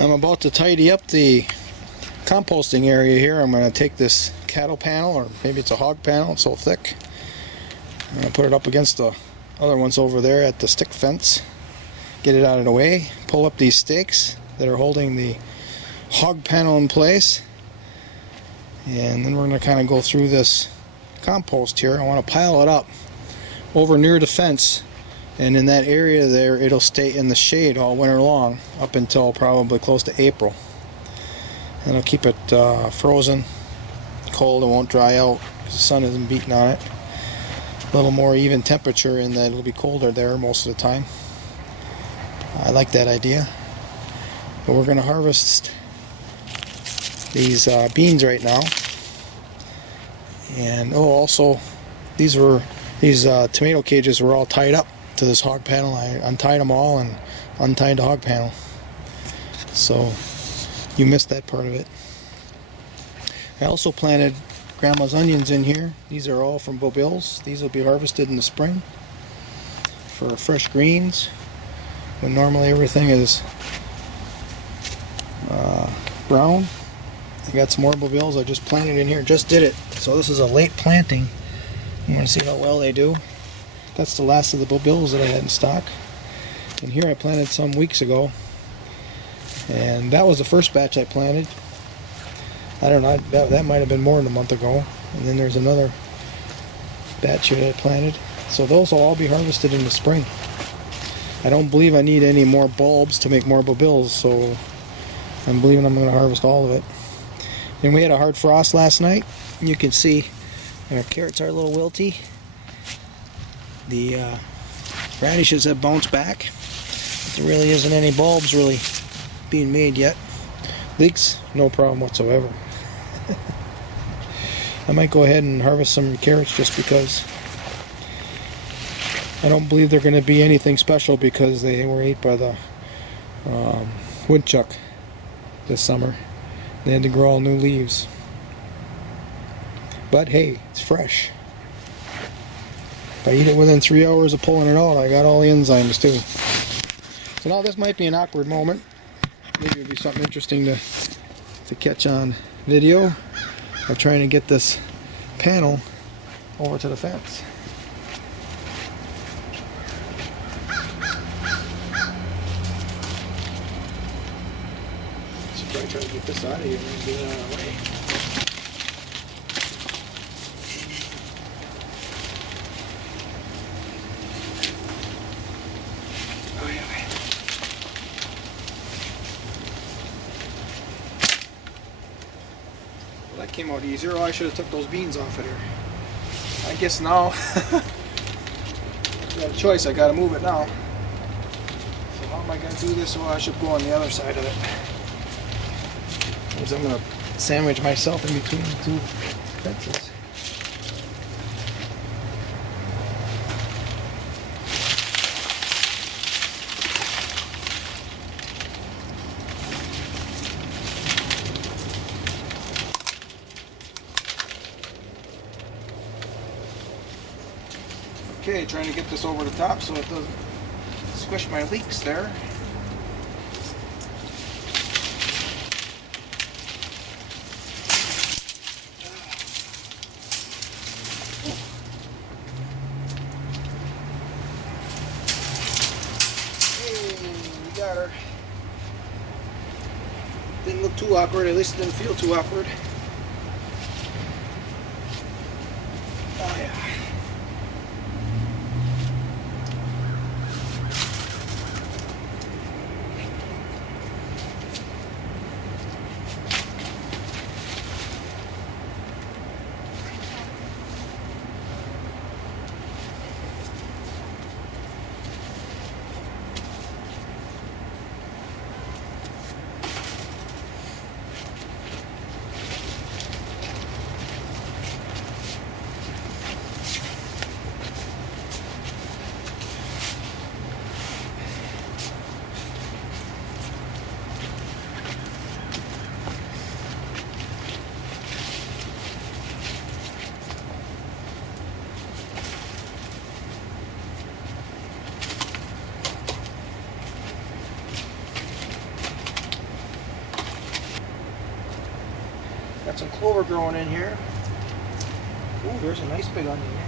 I'm about to tidy up the composting area here. I'm going to take this cattle panel, or maybe it's a hog panel, it's so thick. I'm going to put it up against the other ones over there at the stick fence. Get it out of the way. Pull up these stakes that are holding the hog panel in place. And then we're going to kind of go through this compost here. I want to pile it up over near the fence. And in that area there, it'll stay in the shade all winter long, up until probably close to April. And I'll keep it frozen, cold, it won't dry out because the sun isn't beating on it. A little more even temperature in that it'll be colder there most of the time. I like that idea. But we're going to harvest these beans right now. And also, these tomato cages were all tied up to this hog panel. I untied them all and untied the hog panel, so you missed that part of it. I also planted grandma's onions in here. These are all from bobills. These will be harvested in the spring for fresh greens, when normally everything is brown. I got some more bobills I just planted in here, just did it, so this is a late planting. You want to see how well they do. That's the last of the bobills that I had in stock. And here I planted some weeks ago. And that was the first batch I planted. I don't know, that might have been more than a month ago. And then there's another batch here that I planted. So those will all be harvested in the spring. I don't believe I need any more bulbs to make more bobills, so I'm believing I'm going to harvest all of it. And we had a hard frost last night. You can see our carrots are a little wilty. The radishes have bounced back. There really isn't any bulbs really being made yet. Leeks, no problem whatsoever. I might go ahead and harvest some carrots just because I don't believe they're going to be anything special, because they were ate by the woodchuck this summer. They had to grow all new leaves. But hey, it's fresh. If I eat it within 3 hours of pulling it out, I got all the enzymes too. So now this might be an awkward moment. Maybe it'll be something interesting to catch on video of trying to get this panel over to the fence. So probably try to get this out of here and get it out of the way. That came out easier. Oh, I should have took those beans off of there. I guess now I got a choice. I got to move it now. So how am I going to do this? Well, I should go on the other side of it, because I'm going to sandwich myself in between the two fences. Okay, trying to get this over the top so it doesn't squish my leeks there. Hey, we got her. Didn't look too awkward, at least it didn't feel too awkward. Oh yeah. Got some clover growing in here. Ooh, there's a nice big onion there.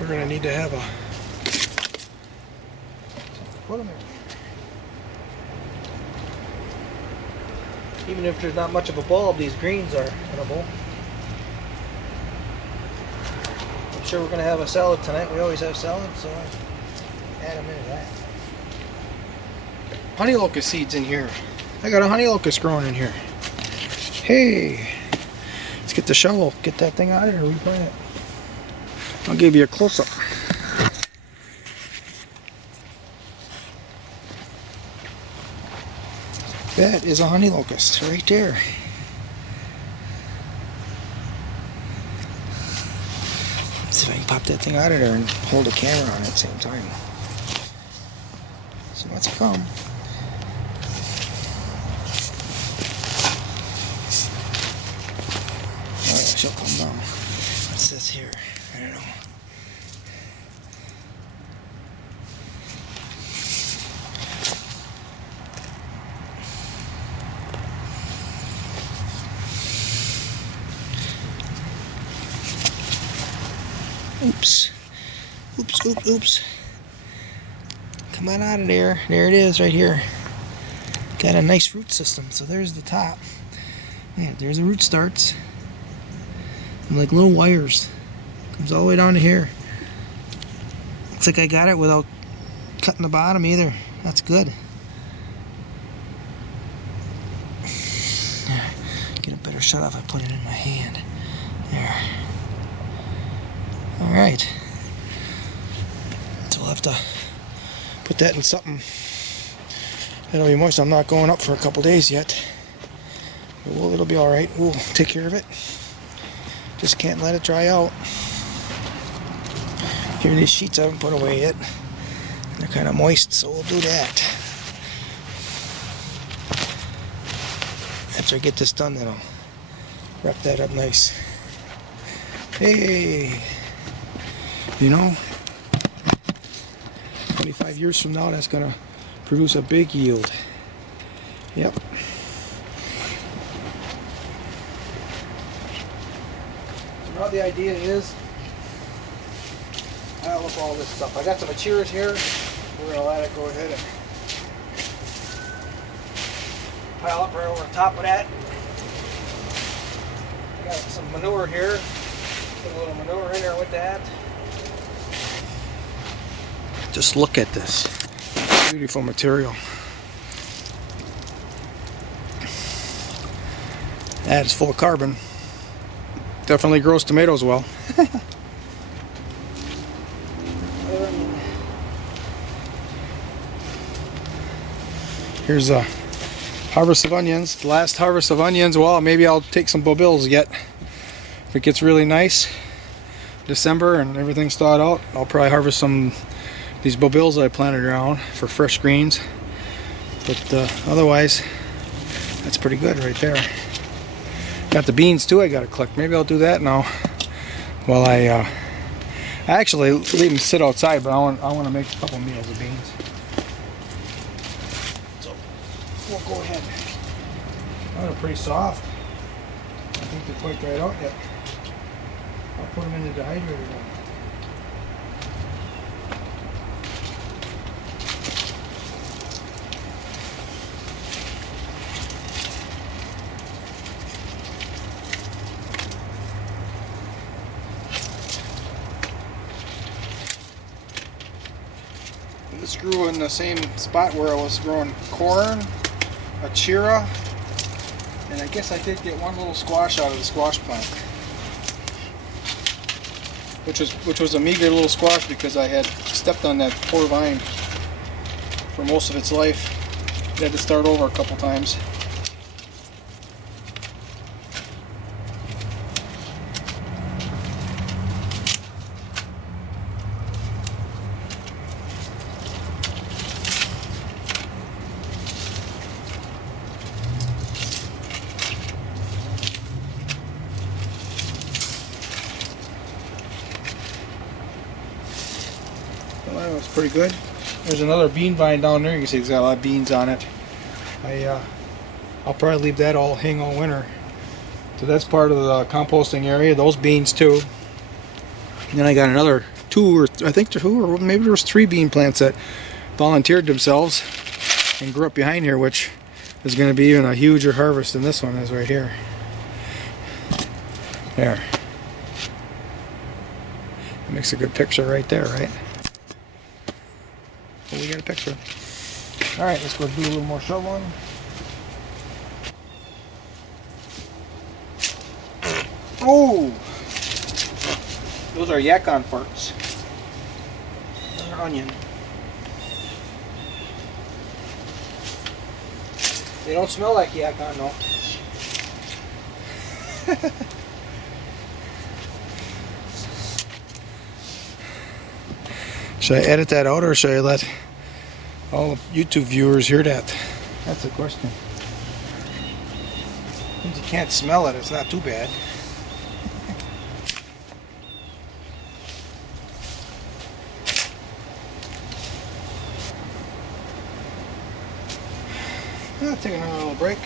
We're gonna need to have a put them in. Even if there's not much of a bulb, these greens are edible. I'm sure we're gonna have a salad tonight. We always have salad, so add them into that. Honey locust seeds in here. I got a honey locust growing in here. Hey, let's get the shovel, get that thing out of here, replant it. I'll give you a close-up. That is a honey locust right there. Let's see if I can pop that thing out of there and hold the camera on it at the same time. So let's come. Alright, she'll come down. What's this here? I don't know. Oops. Oops, oops, oops. Come on out of there. There it is right here. Got a nice root system. So there's the top. Yeah, there's the root starts. And like little wires. Comes all the way down to here. Looks like I got it without cutting the bottom either. That's good. Get a better shot if I put it in my hand. There. Alright, so we'll have to put that in something that'll be moist. I'm not going up for a couple days yet. But it'll be alright. We'll take care of it. Just can't let it dry out. Here, these sheets I haven't put away yet. They're kind of moist, so we'll do that. After I get this done, then I'll wrap that up nice. Hey! You know, 25 years from now, that's going to produce a big yield. Yep. So now the idea is, pile up all this stuff. I got some Achiras here. We're going to let it go ahead and pile up right over the top of that. I got some manure here. Put a little manure in there with that. Just look at this beautiful material. That is full of carbon. Definitely grows tomatoes well. Here's a harvest of onions. The last harvest of onions. Well, maybe I'll take some bobills yet. If it gets really nice, December and everything's thawed out, I'll probably harvest some these bobills that I planted around for fresh greens. But otherwise, that's pretty good right there. Got the beans too I gotta collect. Maybe I'll do that now. While I actually leave them sit outside, but I want to make a couple meals of beans. So we'll go ahead. Oh, they're pretty soft. I think they're quite dried out yet. I'll put them in the dehydrator then. This grew in the same spot where I was growing corn, Achira, and I guess I did get one little squash out of the squash plant, which was a meager little squash because I had stepped on that poor vine for most of its life. I had to start over a couple times. Well, that was pretty good. There's another bean vine down there. You can see it's got a lot of beans on it. I'll probably leave that all hang all winter. So that's part of the composting area. Those beans too. And then I got another I think two, or maybe there was 3 bean plants that volunteered themselves and grew up behind here, which is going to be even a huger harvest than this one is right here. There. It makes a good picture right there, right? Well, we got a picture. Alright, let's go do a little more shoveling. Oh! Those are yacon parts. They're onion. They don't smell like yacon, no. Should I edit that out, or should I let all the YouTube viewers hear that? That's the question. Since you can't smell it, it's not too bad. I'll take another little break.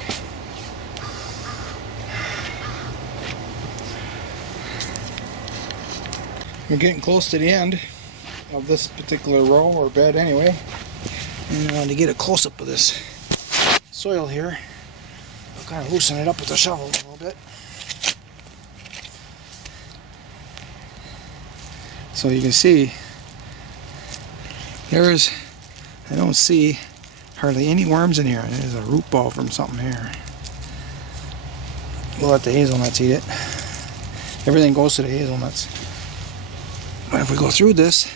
We're getting close to the end of this particular row or bed anyway. And to get a close-up of this soil here, I'll kind of loosen it up with the shovel a little bit. So you can see, I don't see hardly any worms in here. There's a root ball from something here. We'll let the hazelnuts eat it. Everything goes to the hazelnuts. But if we go through this,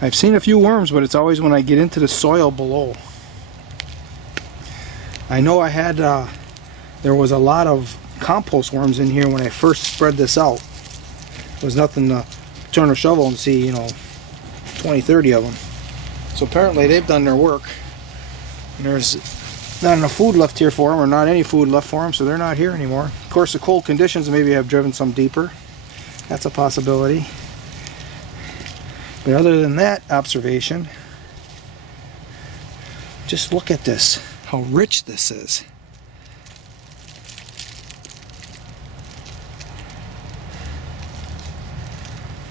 I've seen a few worms, but it's always when I get into the soil below. I know I had, there was a lot of compost worms in here when I first spread this out. There was nothing to turn a shovel and see, 20, 30 of them. So apparently they've done their work. And there's not enough food left here for them, or not any food left for them, so they're not here anymore. Of course, the cold conditions maybe have driven some deeper. That's a possibility. But other than that observation, just look at this, how rich this is.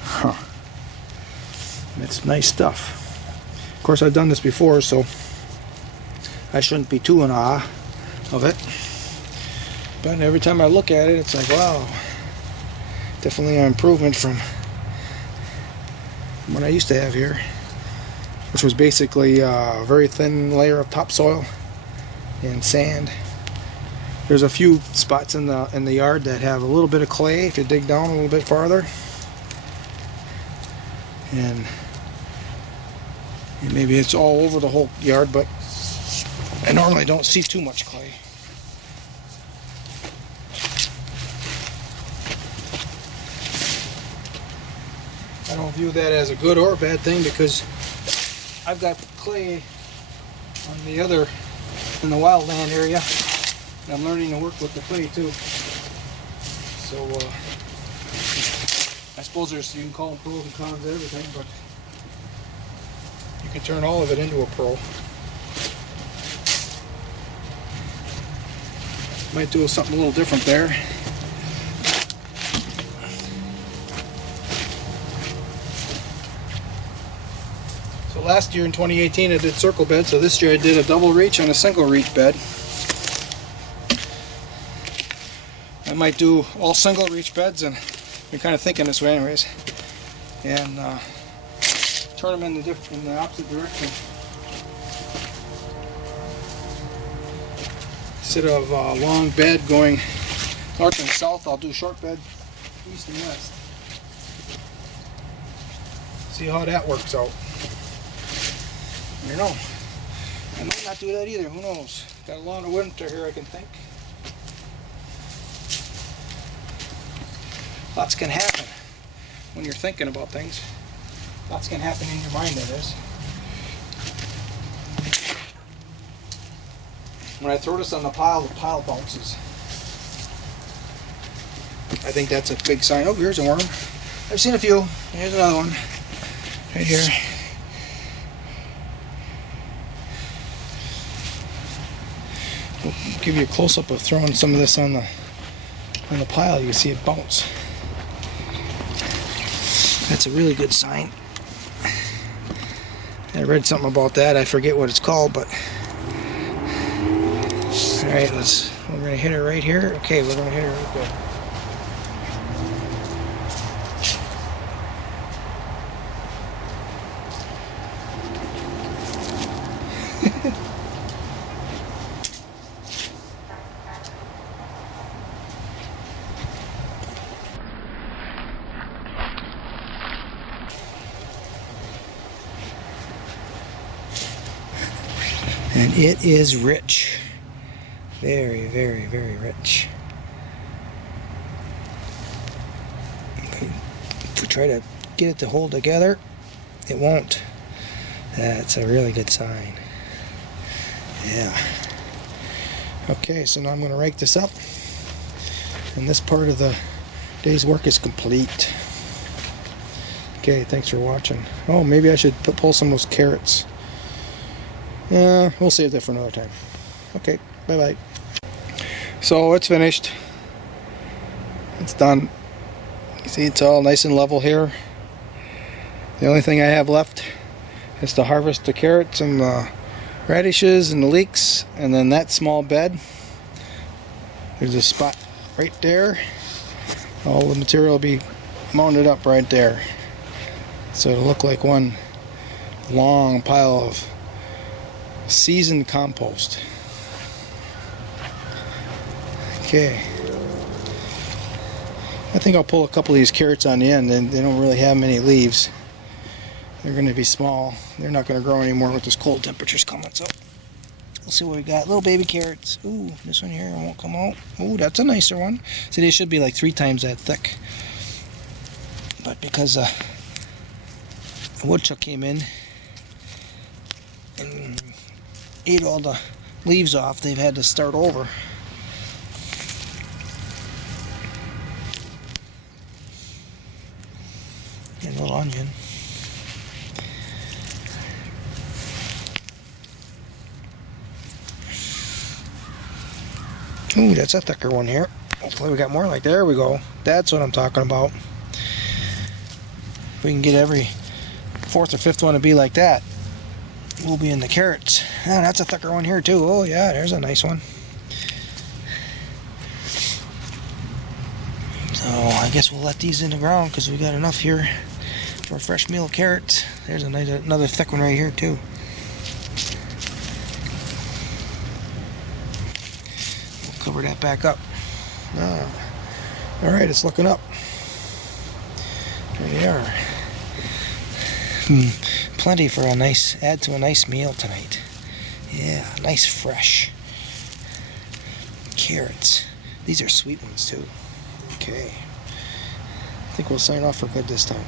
Huh. It's nice stuff. Of course, I've done this before, so I shouldn't be too in awe of it. But every time I look at it, it's like, wow, definitely an improvement from what I used to have here, which was basically a very thin layer of topsoil and sand. There's a few spots in the yard that have a little bit of clay if you dig down a little bit farther, and maybe it's all over the whole yard, but I normally don't see too much clay. I don't view that as a good or a bad thing, because I've got clay on the other, in the wildland area, and I'm learning to work with the clay too. So I suppose you can call them pros and cons to everything, but you can turn all of it into a pro. Might do something a little different there. So last year in 2018 I did circle bed, so this year I did a double reach and a single reach bed. I might do all single reach beds, and I'm kind of thinking this way anyways, and turn them in the opposite direction. Instead of a long bed going north and south, I'll do short bed east and west. See how that works out. I might not do that either, who knows. Got a long winter here, I can think. Lots can happen when you're thinking about things. Lots can happen in your mind, that is. When I throw this on the pile bounces. I think that's a big sign. Oh, here's a worm. I've seen a few. Here's another one. Right here. give you a close-up of throwing some of this on the pile. You can see it bounce. That's a really good sign. I read something about that. I forget what it's called, but all right, we're gonna hit it right here. Okay, we're gonna hit it right there. And it is rich. Very, very, very rich. If we try to get it to hold together, it won't. That's a really good sign. Yeah. Okay, so now I'm going to rake this up. And this part of the day's work is complete. Okay, thanks for watching. Oh, maybe I should pull some of those carrots. We'll save that for another time. Okay, bye-bye. So it's finished. It's done. You see it's all nice and level here. The only thing I have left is to harvest the carrots and the radishes and the leeks, and then that small bed. There's a spot right there. All the material will be mounted up right there. So it'll look like one long pile of seasoned compost. Okay. I think I'll pull a couple of these carrots on the end, and they don't really have many leaves. They're going to be small. They're not going to grow anymore with this cold temperatures coming. So we'll see what we got. Little baby carrots. Ooh, this one here won't come out. Ooh, that's a nicer one. See, they should be like 3 times that thick. But because a woodchuck came in and ate all the leaves off, they've had to start over. And a little onion. Ooh, that's a thicker one here. Hopefully we got more like, there we go. That's what I'm talking about. If we can get every 4th or 5th one to be like that, we'll be in the carrots. Oh, that's a thicker one here too. Oh yeah, there's a nice one. So I guess we'll let these in the ground because we got enough here for a fresh meal of carrots. There's another thick one right here too. We'll cover that back up. All right, it's looking up. There they are. Plenty for a nice, add to a nice meal tonight. Yeah, nice fresh carrots. These are sweet ones too. Okay. I think we'll sign off for good this time.